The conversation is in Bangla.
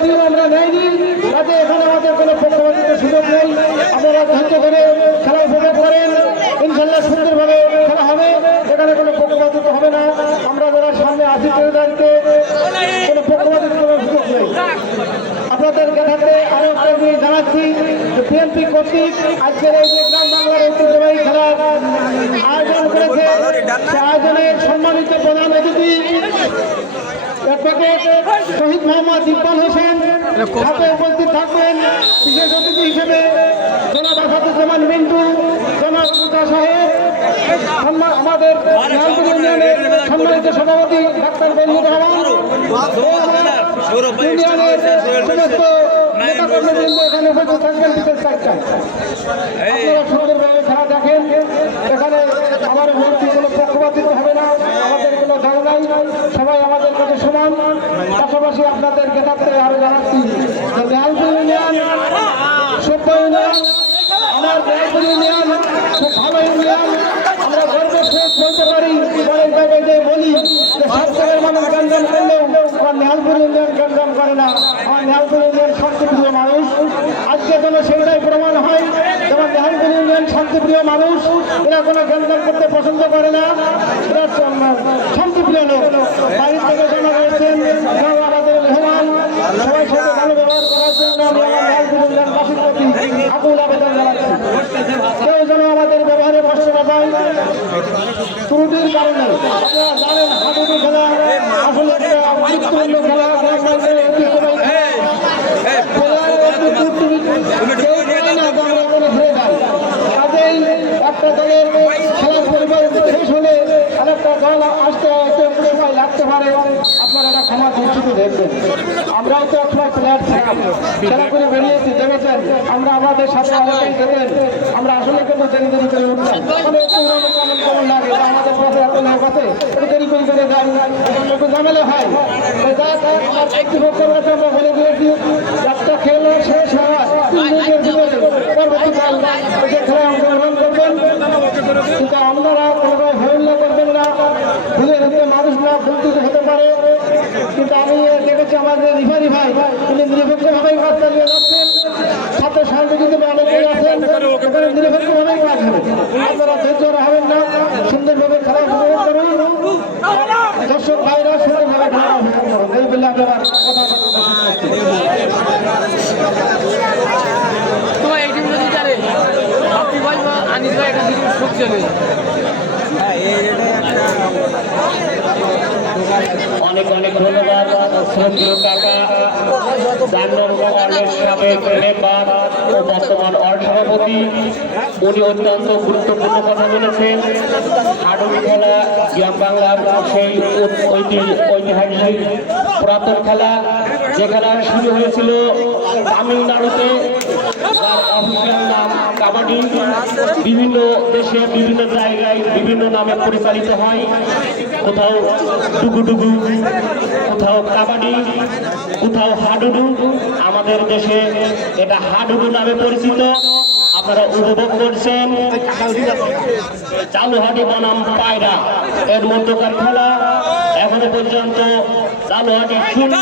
টিম আমরা নেয়নি যাতে এখানে আমাদের কোনো পক্ষপাতিত্ব সুযোগ নেই। আপনারা ধৈর্য ধরে খেলা উপভোগ করেন। ইনশাল্লাহ সুন্দরভাবে খেলা হবে। এখানে কোনো পক্ষপাতিত্ব হবে না। আমরা যারা সামনে আসি দাঁড়িয়ে কোনো পক্ষপাতিত্ব সুযোগ নেই। আপনাদের দেখাতে আরও একটা জিনিস জানাচ্ছি বিএনপি কর্তৃক আজকের এই গ্রাম বাংলার ঐতিহ্যবাহী খেলার আয়োজন করেছে, সে আয়োজনের সম্মানিত প্রধান অতিথি অ্যাডভোকেট শহীদ মোহাম্মদ ইকবাল হোসেন সাথে উপস্থিত থাকবেন বিশেষ অতিথি হিসেবে জনাব আসাদুজ্জামান মিন্টু জনাব সাহেব আমাদের ইউনিয়নের সম্মানিত সভাপতি ডাক্তার বন্ধুর রহমান ইউনিয়নের সমস্ত এখানে উপস্থিত থাকবেন বিশেষ আপনারা সুন্দরভাবে খেলা দেখেন। এখানে আমার মূর্তি কোনো পক্ষপাতিত হবে না আমাদের কোনো দল নাই সবাই আমাদের কাছে সমান পাশাপাশি আপনাদের গেটাতে আরও জানাচ্ছি পারি। বলি মানুষ করে না। শান্তিপ্রিয় মানুষ। আজকে যেন সেটাই প্রমাণ হয় শান্তিপ্রিয় মানুষ, এরা কোনো করতে পছন্দ করে না। শান্তিপ্রিয় লোক। বাড়ির থেকে জমা রয়েছেন কেউ আমাদের মেহমান সবাই সাথে ভালো ব্যবহার করার জন্য আমি আমার নেহালপুর ইউনিয়নবাসীর প্রতি আকুল আবেদন জানাচ্ছি কেউ যেন আমাদের ব্যবহারে কষ্ট না পায় ত্রুটির কারণে। আপনারা জানেন হাডুডু খেলা আসলে একটা গুরুত্বপূর্ণ খেলা গ্রামবাসীর ঐতিহ্যবাহী খেলা। খেলার একটু ত্রুটি কেউ জানে না তো আমরা ওখানে হেরে যাই কাজেই একটা দলের খেলার পরিবার শেষ হলে আরেকটা দল আসতে হয়তো একটু সময় লাগতে পারে আপনারা ক্ষমা দৃষ্টিতে দেখবেন। আমরাও তো একসময় প্লেয়ার ছিলাম। খেলা করে বেরিয়েছি, দেখেছেন? আমরা আমাদের সাথে অনেকেই যেতেন আমরা আসলে কিন্তু দেরি দেরি করে কেমন লাগে। আমাদের পথে এত লোক আছে দেরি করে করে যাই। একটু ঝামেলা হয়। আমার বলে দিয়েছি একটা খেলা, শেষ হওয়া। তিন মিনিটের ভিতরে পরবর্তীকাল খেলায় অংশগ্রহণ করবেন কিন্তু আপনারা কোনোভাবে ভুলে হতে মানুষ না ভুল হতে পারে। কিন্তু আমি দেখেছি আমাদের রিফারি ভাই তিনি নিরপেক্ষভাবেই কাজ চালিয়ে যাচ্ছেন। সাথে সহযোগিতা অনেকেই আছেন। এখানে নিরপেক্ষভাবেই কাজ হবে। আপনারা ধৈর্য হবেন না সুন্দরভাবে খেলা উপভোগ করুন। দর্শক ভাইরা সুন্দরভাবে খেলা উপভোগ করুন এই বলে আপনারা আনিস ভাই একটা শোক চলে অনেক অনেক ধন্যবাদ। শ্রদ্ধেয় কাকা বর্তমান সভাপতি, উনি অত্যন্ত গুরুত্বপূর্ণ কথা বলেছেন। হাডুরি খেলা গ্রাম বাংলার সেই ঐতি- ঐতিহাসিক পুরাতন খেলা যে খেলা শুরু হয়েছিল তামিলনাড়ুতে। বিভিন্ন দেশে বিভিন্ন জায়গায় বিভিন্ন নামে পরিচালিত হয়। কোথাও ডুগুডুগু, কোথাও কাবাডি, কোথাও হাডুডু। আমাদের দেশে এটা হাডুডু নামে পরিচিত। আপনারা উপভোগ করছেন। চালুহাটি বনাম পায়রা। এর মধ্যকার খেলা এখনও পর্যন্ত চালুহাটি শূন্য।